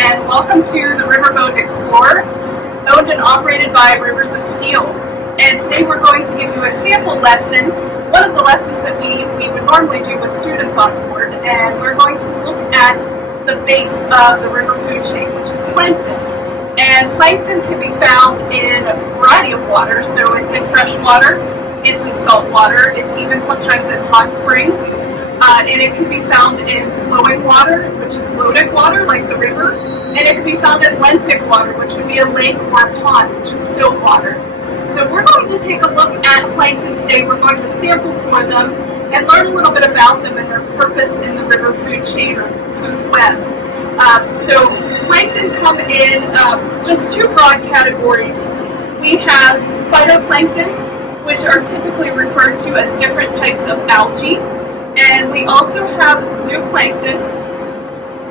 and welcome to the Riverboat Explorer, owned and operated by Rivers of Steel. And today we're going to give you a sample lesson, one of the lessons that we would normally do with students on board, and we're going to look at the base of the river food chain, which is plankton. And plankton can be found in a variety of water, so it's in fresh water, it's in salt water, it's even sometimes in hot springs. And it can be found in flowing water, which is lotic water, like the river. And it can be found in lentic water, which would be a lake or a pond, which is still water. So we're going to take a look at plankton today. We're going to sample for them and learn a little bit about them and their purpose in the river food chain or food web. So plankton come in just two broad categories. We have phytoplankton, which are typically referred to as different types of algae. And we also have zooplankton,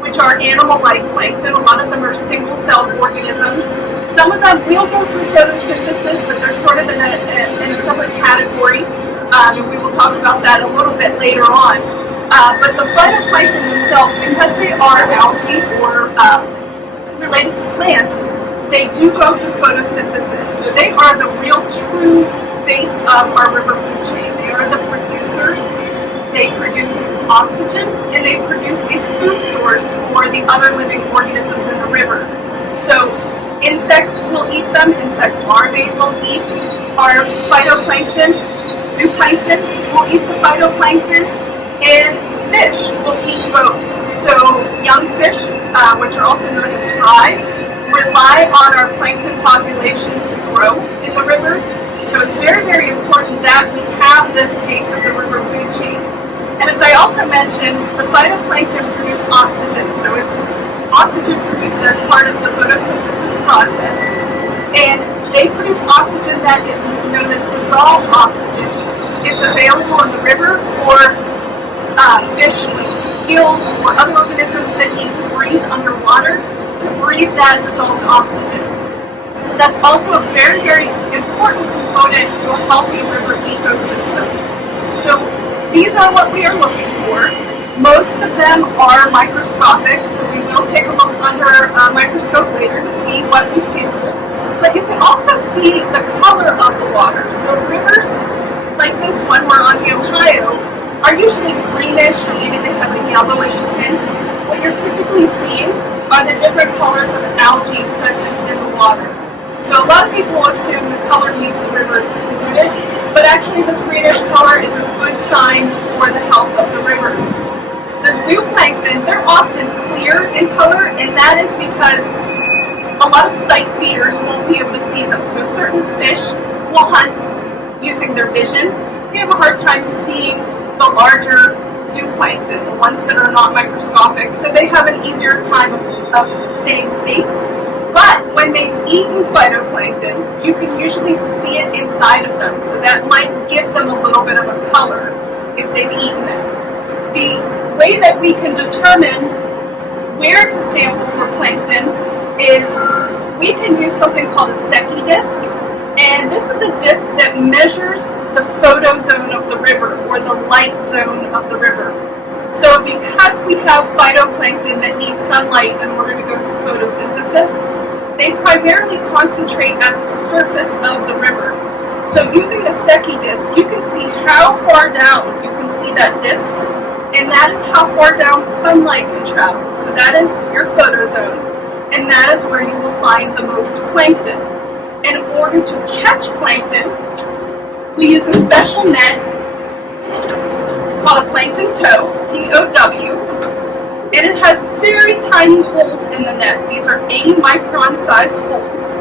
which are animal-like plankton. A lot of them are single-celled organisms. Some of them will go through photosynthesis, but they're sort of in a separate category, and we will talk about that a little bit later on. But the phytoplankton themselves, because they are algae or related to plants, they do go through photosynthesis. So they are the real, true base of our river food chain. They are the producers. They produce oxygen, and they produce a food source for the other living organisms in the river. So insects will eat them, insect larvae will eat our phytoplankton, zooplankton will eat the phytoplankton, and fish will eat both. So young fish, which are also known as fry, rely on our plankton population to grow in the river. So it's very, very important that we have this base of the river food chain. And as I also mentioned, the phytoplankton produce oxygen. So it's oxygen produced as part of the photosynthesis process. And they produce oxygen that is known as dissolved oxygen. It's available in the river for fish, eels, or other organisms that need to breathe underwater to breathe that dissolved oxygen. So that's also a very, very important component to a healthy river ecosystem. So these are what we are looking for. Most of them are microscopic, so we will take a look under a microscope later to see what we've sampled. But you can also see the color of the water. So rivers like this one, we're on the Ohio, are usually greenish, or maybe they have a yellowish tint. What you're typically seeing are the different colors of algae present in the water. So a lot of people assume the color means the river is polluted, but actually this greenish color is a good sign for the health of the river. The zooplankton, they're often clear in color, and that is because a lot of sight feeders won't be able to see them. So certain fish will hunt using their vision. They have a hard time seeing the larger zooplankton, the ones that are not microscopic, so they have an easier time of staying safe. But when they've eaten phytoplankton, you can usually see it inside of them, so that might give them a little bit of a color if they've eaten it. The way that we can determine where to sample for plankton is we can use something called a Secchi disc, and this is a disc that measures the photozone of the river, or the light zone of the river. So because we have phytoplankton that need sunlight in order to go through photosynthesis, they primarily concentrate at the surface of the river. So using the Secchi disc, you can see how far down you can see that disc, and that is how far down sunlight can travel. So that is your photozone, and that is where you will find the most plankton. In order to catch plankton, we use a special net called a plankton tow, T-O-W, and it has very tiny holes in the net. These are 80 micron sized holes,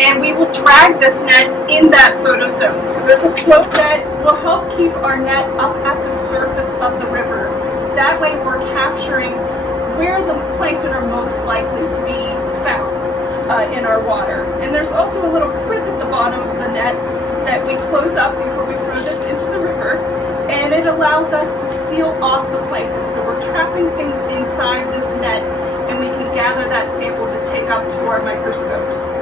and we will drag this net in that photozone. So there's a float that will help keep our net up at the surface of the river. That way we're capturing where the plankton are most likely to be found in our water. And there's also a little clip at the bottom of the net that we close up before we throw this into the river, and it allows us to seal off the plankton. So we're trapping things inside this net, and we can gather that sample to take up to our microscopes.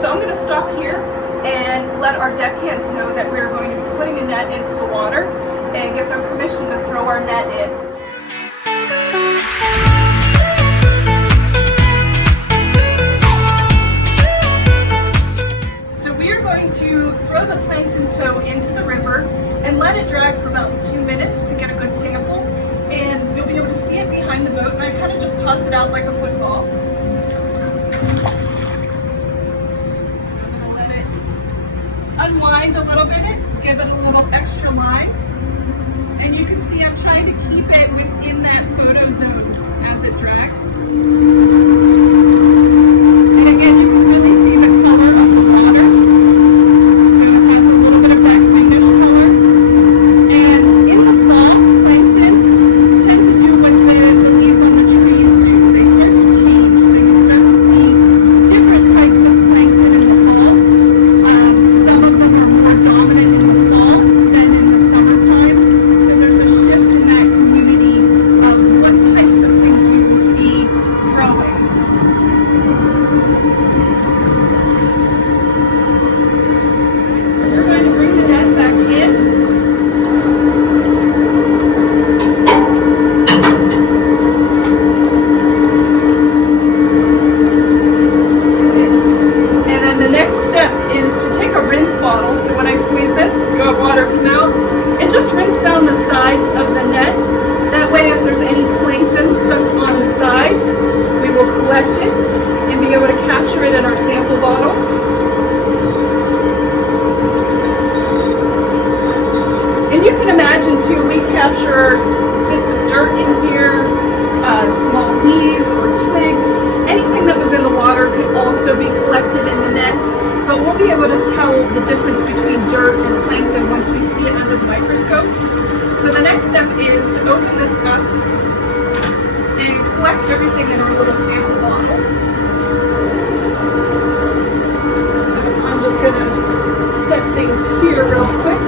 So I'm going to stop here and let our deckhands know that we're going to be putting a net into the water and give them permission to throw our net in. going to throw the plankton tow into the river and let it drag for about 2 minutes to get a good sample. And you'll be able to see it behind the boat, and I kind of just toss it out like a football. I'm gonna let it unwind a little bit, give it a little extra line. And you can see I'm trying to keep it within that photo zone as it drags. And again, you can really see the color of the water. So it has a little bit of that greenish color. And in the fall, plankton tend to do what the leaves on the trees do. They start to change. So you start to see different types of plankton in the fall. Some of them are more dominant in the fall than in the summertime. So there's a shift in that community of what types of things you will see growing. So we're going to bring the net back in. And then the next step is to take a rinse bottle. So when I squeeze this, you have water come out, and just rinse down the sides of the net. That way, if there's any plankton stuck on the sides, we will collect it and be able to capture it in our sample bottle. And you can imagine too, we capture bits of dirt in here, small leaves or twigs. Anything that was in the water could also be collected in the net, but we'll be able to tell the difference between dirt and plankton once we see it under the microscope. So the next step is to open this up and collect everything in our little sample bottle. So I'm just going to set things here real quick.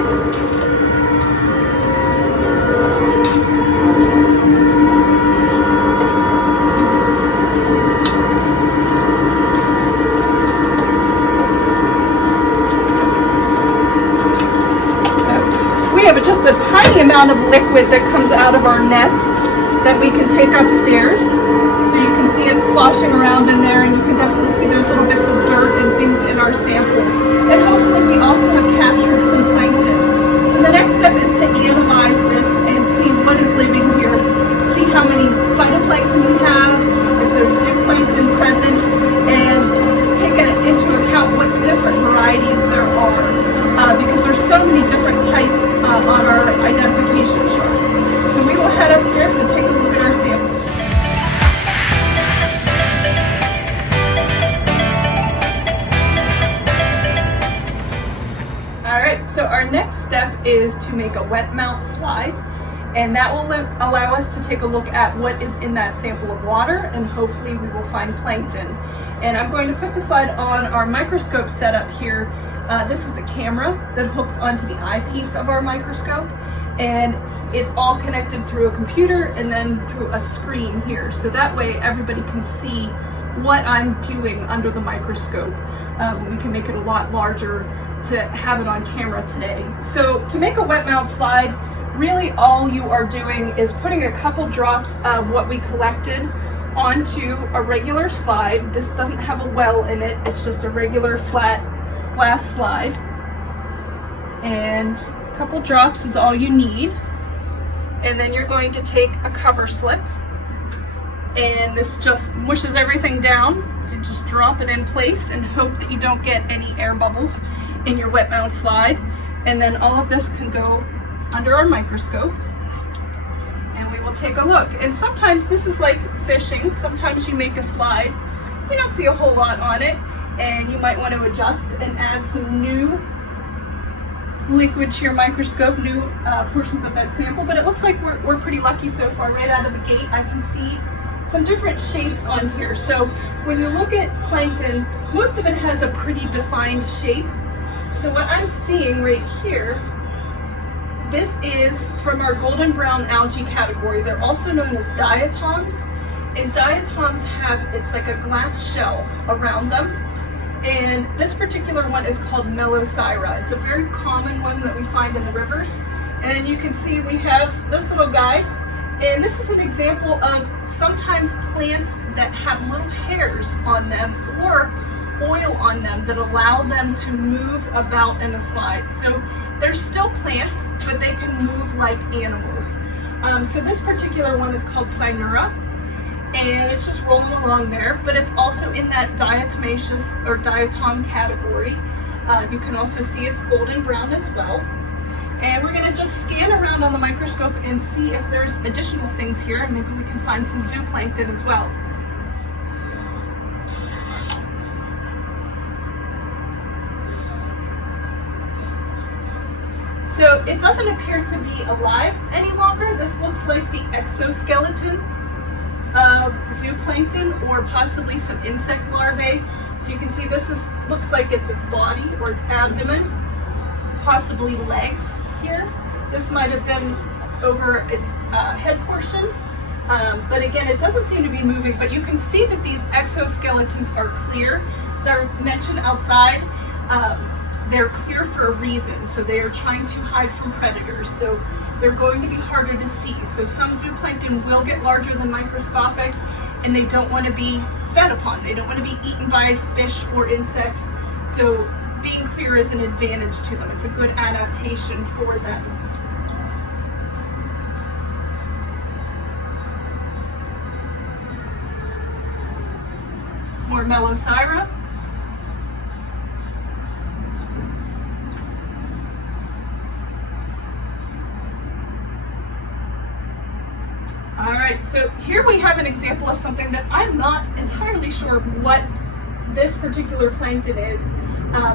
We have just a tiny amount of liquid that comes out of our net that we can take upstairs. So you can see it sloshing around in there, and you can definitely see there's little bits of dirt and things in our sample. And hopefully we also have captured some plankton. So the next step is to analyze this and see what is living here. See how many phytoplankton we have, if there's zooplankton present, and take into account what different varieties there are. Because there's so many different types on our identification chart. So we will head upstairs and take a look at our sample. Alright, so our next step is to make a wet mount slide, and that will allow us to take a look at what is in that sample of water, and hopefully we will find plankton. And I'm going to put the slide on our microscope setup here. This is a camera that hooks onto the eyepiece of our microscope, and it's all connected through a computer and then through a screen here. So that way everybody can see what I'm viewing under the microscope. We can make it a lot larger to have it on camera today. So to make a wet mount slide, really all you are doing is putting a couple drops of what we collected onto a regular slide. This doesn't have a well in it, it's just a regular flat glass slide, and just a couple drops is all you need. And then you're going to take a cover slip, and this just mushes everything down. So you just drop it in place and hope that you don't get any air bubbles in your wet mount slide. And then all of this can go under our microscope, and we will take a look. And sometimes this is like fishing. Sometimes you make a slide, you don't see a whole lot on it, and you might want to adjust and add some new liquid to your microscope, new portions of that sample. But it looks like we're pretty lucky so far. Right out of the gate, I can see some different shapes on here. So when you look at plankton, most of it has a pretty defined shape. So what I'm seeing right here, this is from our golden brown algae category. They're also known as diatoms. And diatoms have, it's like a glass shell around them. And this particular one is called Melocyra. It's a very common one that we find in the rivers. And you can see we have this little guy. And this is an example of sometimes plants that have little hairs on them, or oil on them that allow them to move about in a slide. So they're still plants, but they can move like animals. So this particular one is called Cynura, and it's just rolling along there, but it's also in that diatomaceous or diatom category. You can also see it's golden brown as well. And we're gonna just scan around on the microscope and see if there's additional things here, and maybe we can find some zooplankton as well. So it doesn't appear to be alive any longer. This looks like the exoskeleton of zooplankton or possibly some insect larvae. So you can see looks like it's its body or its abdomen, possibly legs here. This might have been over its head portion, but again, it doesn't seem to be moving, but you can see that these exoskeletons are clear. As I mentioned outside, they're clear for a reason. So they are trying to hide from predators. So they're going to be harder to see. So some zooplankton will get larger than microscopic, and they don't want to be fed upon. They don't want to be eaten by fish or insects. So being clear is an advantage to them. It's a good adaptation for them. Some more Melocyra. All right, so here we have an example of something that I'm not entirely sure what this particular plankton is.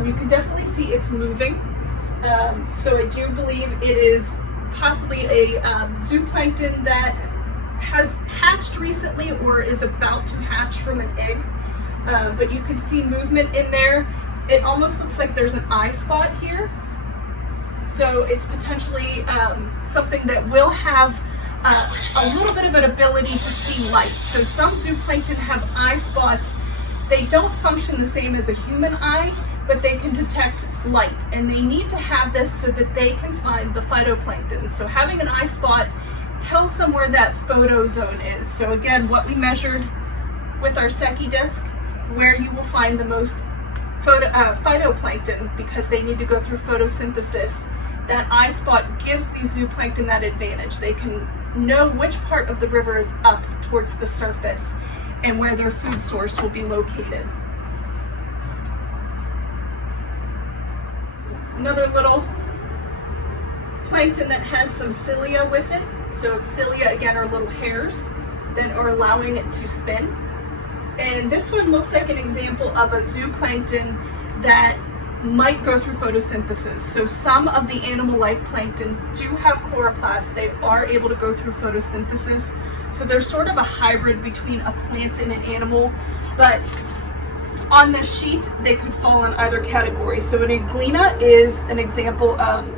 You can definitely see it's moving. So I do believe it is possibly a zooplankton that has hatched recently or is about to hatch from an egg. But you can see movement in there. It almost looks like there's an eye spot here. So it's potentially something that will have a little bit of an ability to see light. So some zooplankton have eye spots. They don't function the same as a human eye, but they can detect light, and they need to have this so that they can find the phytoplankton. So having an eye spot tells them where that photozone is. So again, what we measured with our Secchi disc, where you will find the most phytoplankton, because they need to go through photosynthesis. That eye spot gives these zooplankton that advantage. They can know which part of the river is up towards the surface and where their food source will be located. Another little plankton that has some cilia with it. So cilia, again, are little hairs that are allowing it to spin. And this one looks like an example of a zooplankton that might go through photosynthesis. So some of the animal-like plankton do have chloroplasts. They are able to go through photosynthesis. So they're sort of a hybrid between a plant and an animal, but on this sheet, they could fall in either category. So an Euglena is an example of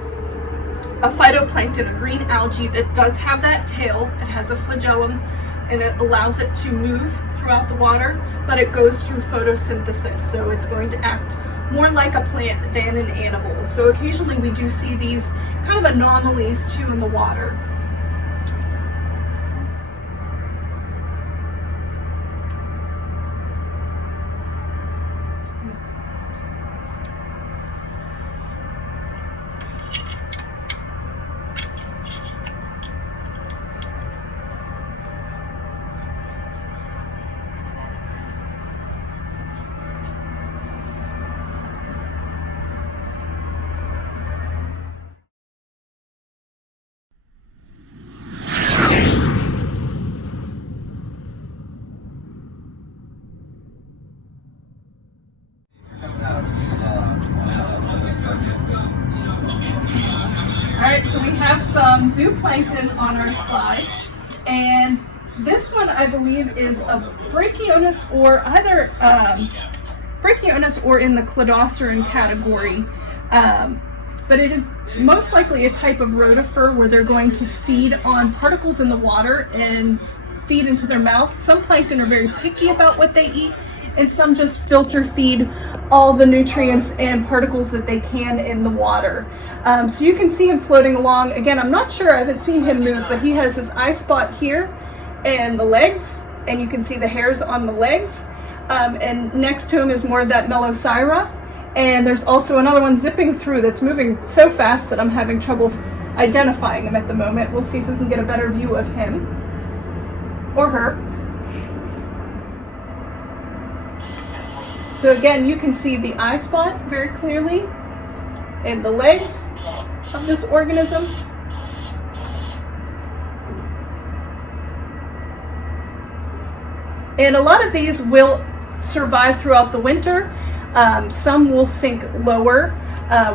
a phytoplankton, a green algae that does have that tail. It has a flagellum, and it allows it to move throughout the water, but it goes through photosynthesis. So it's going to act more like a plant than an animal. So occasionally we do see these kind of anomalies too in the water. Alright, so we have some zooplankton on our slide, and this one I believe is a Brachionis, or either Brachionis or in the Cladoceran category, but it is most likely a type of rotifer where they're going to feed on particles in the water and feed into their mouth. Some plankton are very picky about what they eat, and some just filter feed all the nutrients and particles that they can in the water. So you can see him floating along. Again, I'm not sure, I haven't seen him move, but he has his eye spot here and the legs, and you can see the hairs on the legs. and next to him is more of that Melocyra. And there's also another one zipping through that's moving so fast that I'm having trouble identifying him at the moment. We'll see if we can get a better view of him or her. So again, you can see the eye spot very clearly and the legs of this organism. And a lot of these will survive throughout the winter. Some will sink lower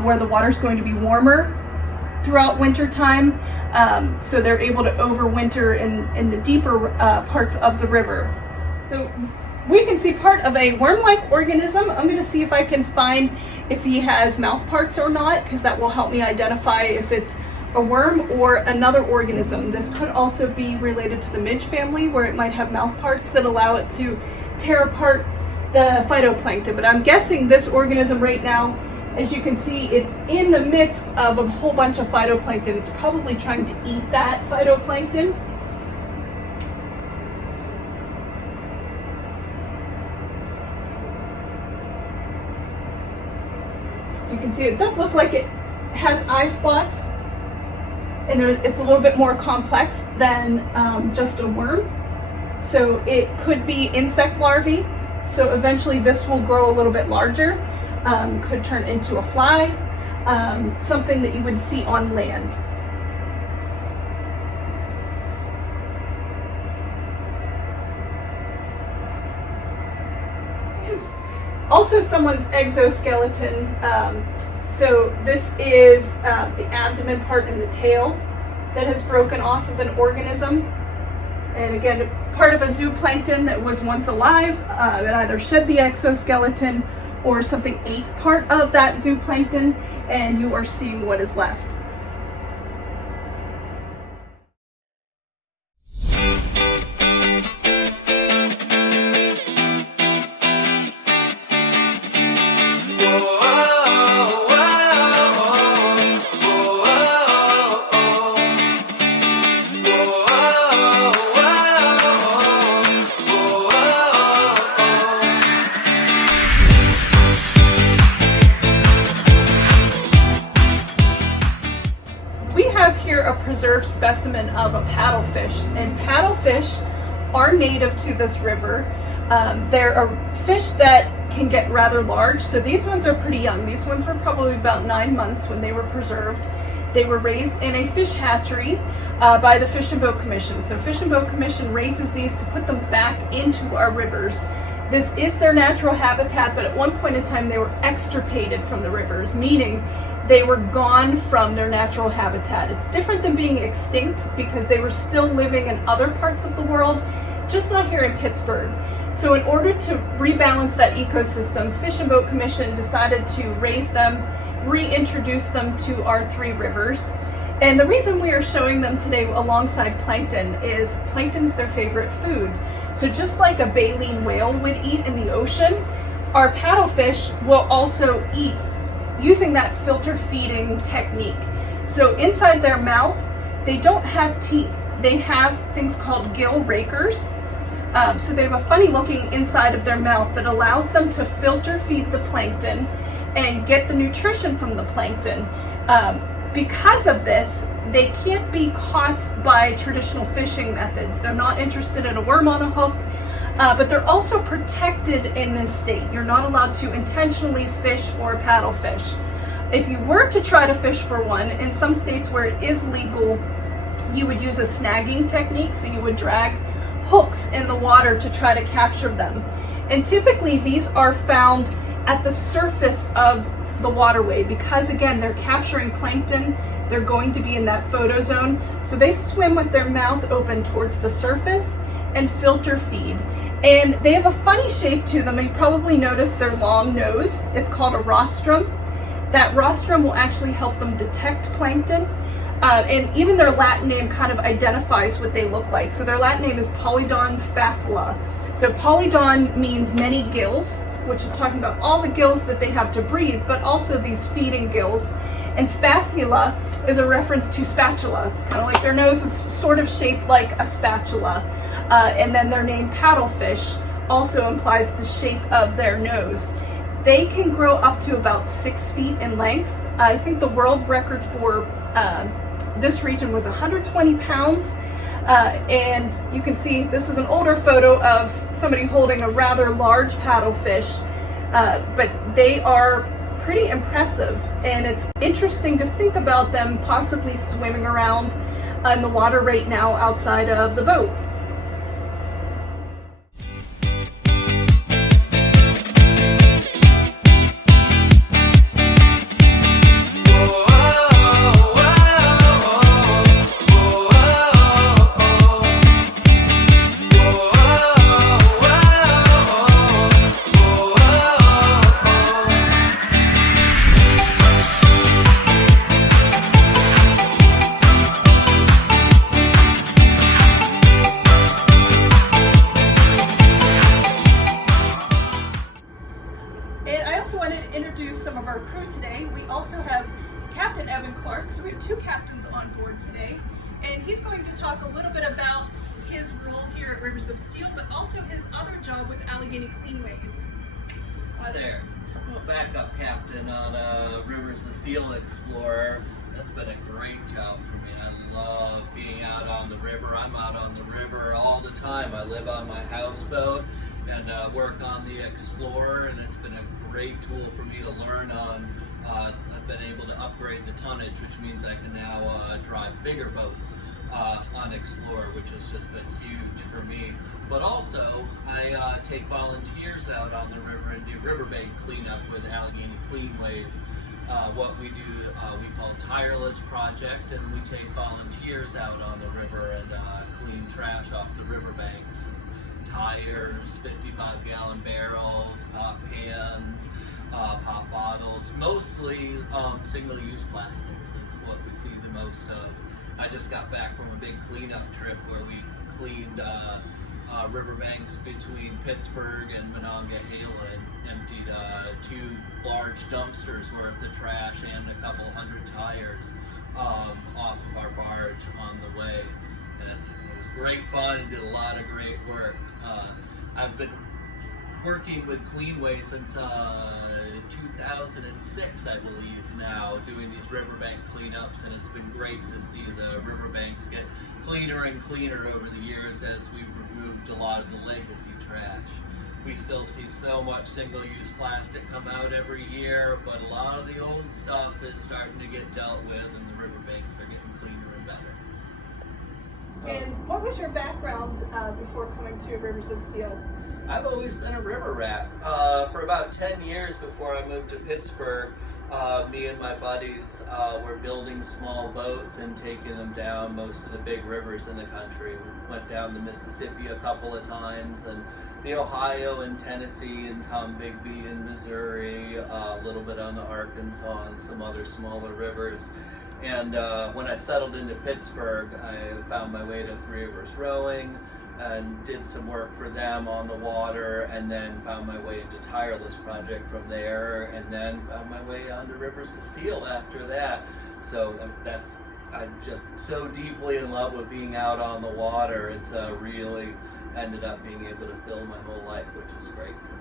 where the water is going to be warmer throughout winter time. So they're able to overwinter in the deeper parts of the river. So we can see part of a worm-like organism. I'm going to see if I can find if he has mouth parts or not, because that will help me identify if it's a worm or another organism. This could also be related to the midge family, where it might have mouth parts that allow it to tear apart the phytoplankton. But I'm guessing this organism right now, as you can see, it's in the midst of a whole bunch of phytoplankton. It's probably trying to eat that phytoplankton. So you can see it does look like it has eye spots, and it's a little bit more complex than just a worm. So it could be insect larvae. So eventually this will grow a little bit larger, could turn into a fly, something that you would see on land. Also someone's exoskeleton. So this is the abdomen part and the tail that has broken off of an organism. And again, part of a zooplankton that was once alive, that either shed the exoskeleton or something ate part of that zooplankton, and you are seeing what is left. A preserved specimen of a paddlefish, and paddlefish are native to this river. They're a fish that can get rather large, so these ones are pretty young. These ones were probably about 9 months when they were preserved. They were raised in a fish hatchery by the Fish and Boat Commission. So Fish and Boat Commission raises these to put them back into our rivers. This is their natural habitat, but at one point in time they were extirpated from the rivers, meaning they were gone from their natural habitat. It's different than being extinct because they were still living in other parts of the world, just not here in Pittsburgh. So in order to rebalance that ecosystem, Fish and Boat Commission decided to raise them, reintroduce them to our 3 rivers. And the reason we are showing them today alongside plankton is plankton is their favorite food. So just like a baleen whale would eat in the ocean, our paddlefish will also eat using that filter feeding technique. So inside their mouth, they don't have teeth. They have things called gill rakers. So they have a funny looking inside of their mouth that allows them to filter feed the plankton and get the nutrition from the plankton. Because of this, they can't be caught by traditional fishing methods. They're not interested in a worm on a hook, but they're also protected in this state. You're not allowed to intentionally fish for paddlefish. If you were to try to fish for one, in some states where it is legal, you would use a snagging technique. So you would drag hooks in the water to try to capture them. And typically these are found at the surface of the waterway because, again, they're capturing plankton. They're going to be in that photozone. So they swim with their mouth open towards the surface and filter feed. And they have a funny shape to them. You probably noticed their long nose. It's called a rostrum. That rostrum will actually help them detect plankton. And even their Latin name kind of identifies what they look like. So their Latin name is Polydon spathula. So polydon means many gills, which is talking about all the gills that they have to breathe, but also these feeding gills. And spathula is a reference to spatula. It's kind of like their nose is sort of shaped like a spatula. And then their name paddlefish also implies the shape of their nose. They can grow up to about 6 feet in length. I think the world record for this region was 120 pounds. And you can see this is an older photo of somebody holding a rather large paddlefish, but they are pretty impressive, and it's interesting to think about them possibly swimming around in the water right now outside of the boat. Some of our crew today. We also have Captain Evan Clark, so we have 2 captains on board today, and he's going to talk a little bit about his role here at Rivers of Steel, but also his other job with Allegheny Cleanways. Hi there, I'm a backup captain on Rivers of Steel Explorer. That's been a great job for me. I love being out on the river. I'm out on the river all the time. I live on my houseboat and work on the Explorer, and it's been a great tool for me to learn on. I've been able to upgrade the tonnage, which means I can now drive bigger boats on Explorer, which has just been huge for me. But also, I take volunteers out on the river and do riverbank cleanup with Allegheny Cleanways. What we do, we call Tireless Project, and we take volunteers out on the river and clean trash off the riverbanks. Tires, 55-gallon barrels, pop cans, pop bottles, mostly single-use plastics is what we see the most of. I just got back from a big cleanup trip where we cleaned riverbanks between Pittsburgh and Monongahela and emptied 2 large dumpsters worth of trash and a couple hundred tires off of our barge on the way. And it was great fun and did a lot of great work. I've been working with Cleanway since 2006, I believe now, doing these riverbank cleanups, and it's been great to see the riverbanks get cleaner and cleaner over the years as we removed a lot of the legacy trash. We still see so much single-use plastic come out every year, but a lot of the old stuff is starting to get dealt with, and the riverbanks are getting cleaner and better. And what was your background before coming to Rivers of Steel? I've always been a river rat. For about 10 years before I moved to Pittsburgh, me and my buddies were building small boats and taking them down most of the big rivers in the country. We went down the Mississippi a couple of times, and the Ohio and Tennessee and Tombigbee and Missouri, a little bit on the Arkansas and some other smaller rivers. And when I settled into Pittsburgh, I found my way to Three Rivers Rowing and did some work for them on the water, and then found my way into Tireless Project from there, and then found my way onto Rivers of Steel after that. So I'm just so deeply in love with being out on the water. It's really ended up being able to fill my whole life, which is great for me.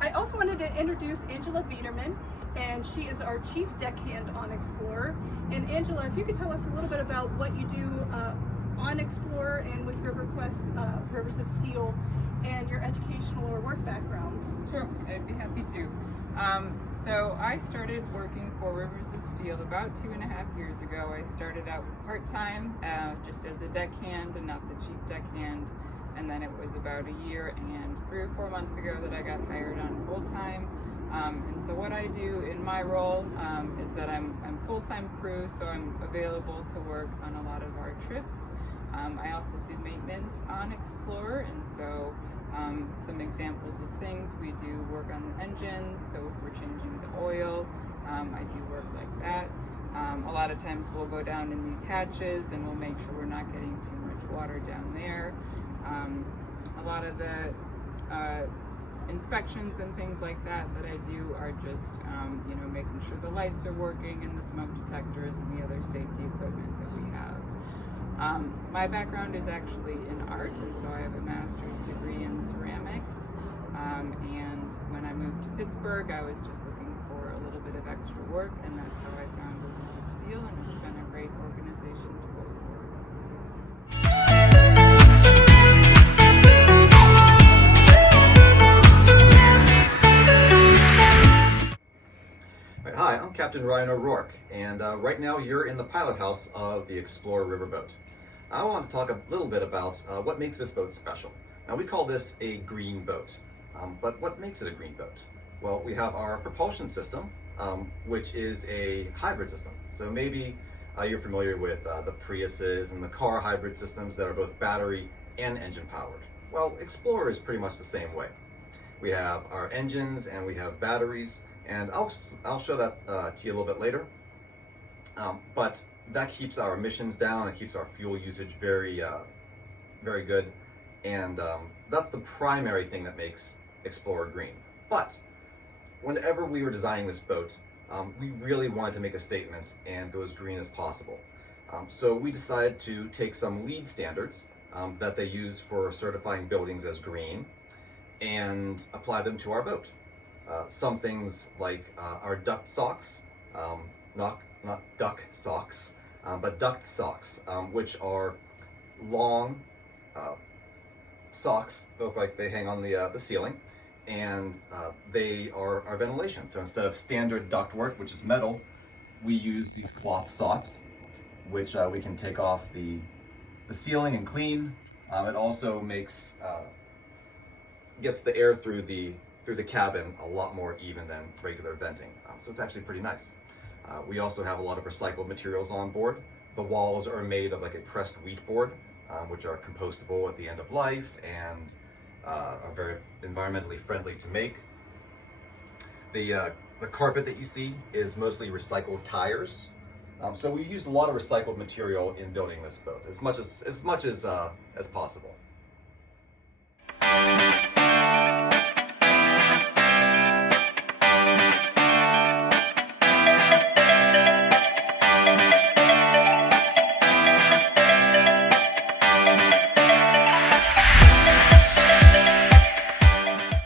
I wanted to introduce Angela Biederman, and she is our Chief Deckhand on Explorer. And Angela, if you could tell us a little bit about what you do on Explorer and with RiverQuest, Rivers of Steel, and your educational or work background. Sure, I'd be happy to. So I started working for Rivers of Steel about 2.5 years ago. I started out part-time, just as a deckhand and not the chief deckhand. And then it was about a year and 3 or 4 months ago that I got hired on full-time. And so what I do in my role is that I'm full-time crew, so I'm available to work on a lot of our trips. I also do maintenance on Explorer, and so some examples of things, we do work on the engines, so if we're changing the oil, I do work like that. A lot of times we'll go down in these hatches and we'll make sure we're not getting too much water down there. A lot of the inspections and things like that I do are just, making sure the lights are working and the smoke detectors and the other safety equipment that we have. My background is actually in art, and so I have a master's degree in ceramics. And when I moved to Pittsburgh, I was just looking for a little bit of extra work, and that's how I found Rivers of Steel, and it's been a great organization to work for. Hi, I'm Captain Ryan O'Rourke, and right now you're in the pilot house of the Explorer riverboat. I want to talk a little bit about what makes this boat special. Now, we call this a green boat, but what makes it a green boat? Well, we have our propulsion system, which is a hybrid system. So maybe you're familiar with the Priuses and the car hybrid systems that are both battery and engine powered. Well, Explorer is pretty much the same way. We have our engines and we have batteries, and I'll show that to you a little bit later. But that keeps our emissions down. It keeps our fuel usage very good, and that's the primary thing that makes Explorer green. But whenever we were designing this boat, we really wanted to make a statement and go as green as possible. So we decided to take some LEED standards that they use for certifying buildings as green and apply them to our boat. Some things like our duct socks, not duck socks, but duct socks, which are long socks, look like they hang on the ceiling, and they are our ventilation. So instead of standard ductwork, which is metal, we use these cloth socks, which we can take off the ceiling and clean. It also gets the air through the cabin a lot more even than regular venting. So it's actually pretty nice. We also have a lot of recycled materials on board. The walls are made of like a pressed wheat board, which are compostable at the end of life and are very environmentally friendly to make. The carpet that you see is mostly recycled tires. So we used a lot of recycled material in building this boat, as much as possible.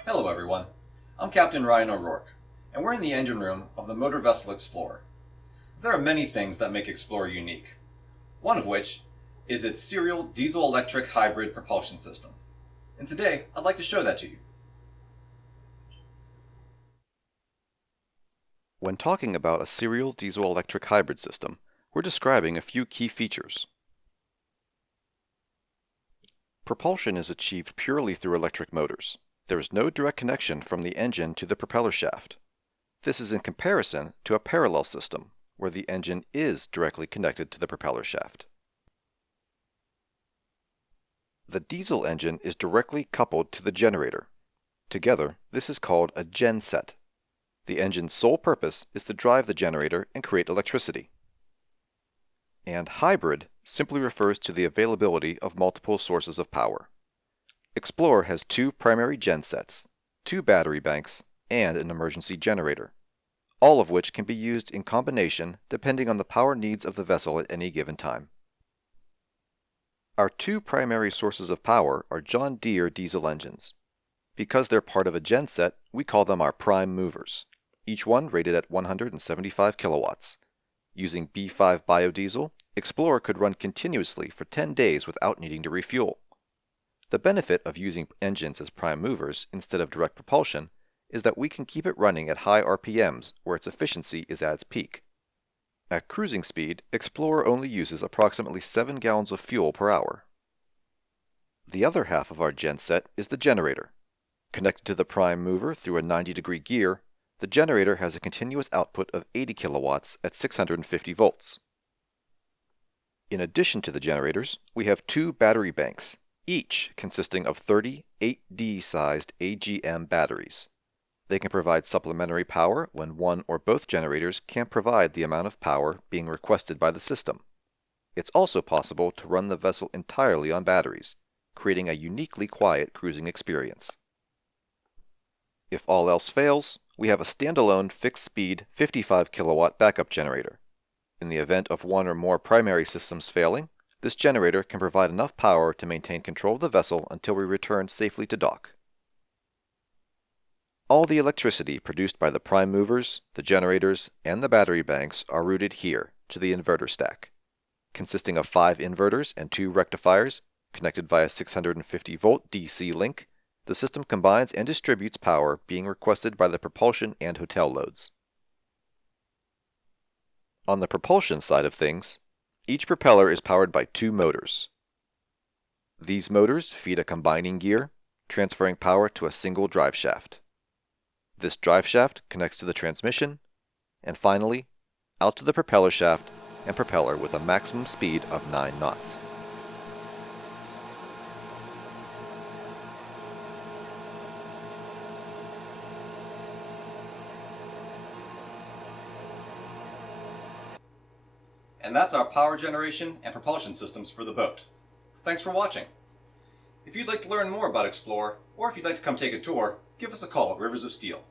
Hello everyone, I'm Captain Ryan O'Rourke, and we're in the engine room of the motor vessel Explorer. There are many things that make Explorer unique, one of which is its serial diesel-electric hybrid propulsion system. And today, I'd like to show that to you. When talking about a serial diesel-electric hybrid system, we're describing a few key features. Propulsion is achieved purely through electric motors. There is no direct connection from the engine to the propeller shaft. This is in comparison to a parallel system, where the engine is directly connected to the propeller shaft. The diesel engine is directly coupled to the generator. Together, this is called a genset. The engine's sole purpose is to drive the generator and create electricity. And hybrid simply refers to the availability of multiple sources of power. Explorer has two primary gensets, two battery banks, and an emergency generator, all of which can be used in combination depending on the power needs of the vessel at any given time. Our two primary sources of power are John Deere diesel engines. Because they're part of a genset, we call them our prime movers, each one rated at 175 kilowatts. Using B5 biodiesel, Explorer could run continuously for 10 days without needing to refuel. The benefit of using engines as prime movers instead of direct propulsion is that we can keep it running at high RPMs where its efficiency is at its peak. At cruising speed, Explorer only uses approximately 7 gallons of fuel per hour. The other half of our genset is the generator. Connected to the prime mover through a 90-degree gear, the generator has a continuous output of 80 kilowatts at 650 volts. In addition to the generators, we have two battery banks, each consisting of 30 8D-sized AGM batteries. They can provide supplementary power when one or both generators can't provide the amount of power being requested by the system. It's also possible to run the vessel entirely on batteries, creating a uniquely quiet cruising experience. If all else fails, we have a standalone fixed-speed 55 kilowatt backup generator. In the event of one or more primary systems failing, this generator can provide enough power to maintain control of the vessel until we return safely to dock. All the electricity produced by the prime movers, the generators, and the battery banks are routed here to the inverter stack. Consisting of 5 inverters and 2 rectifiers, connected via 650-volt DC link, the system combines and distributes power being requested by the propulsion and hotel loads. On the propulsion side of things, each propeller is powered by 2 motors. These motors feed a combining gear, transferring power to a single drive shaft. This drive shaft connects to the transmission, and finally, out to the propeller shaft and propeller with a maximum speed of 9 knots. And that's our power generation and propulsion systems for the boat. Thanks for watching. If you'd like to learn more about Explore, or if you'd like to come take a tour, give us a call at Rivers of Steel.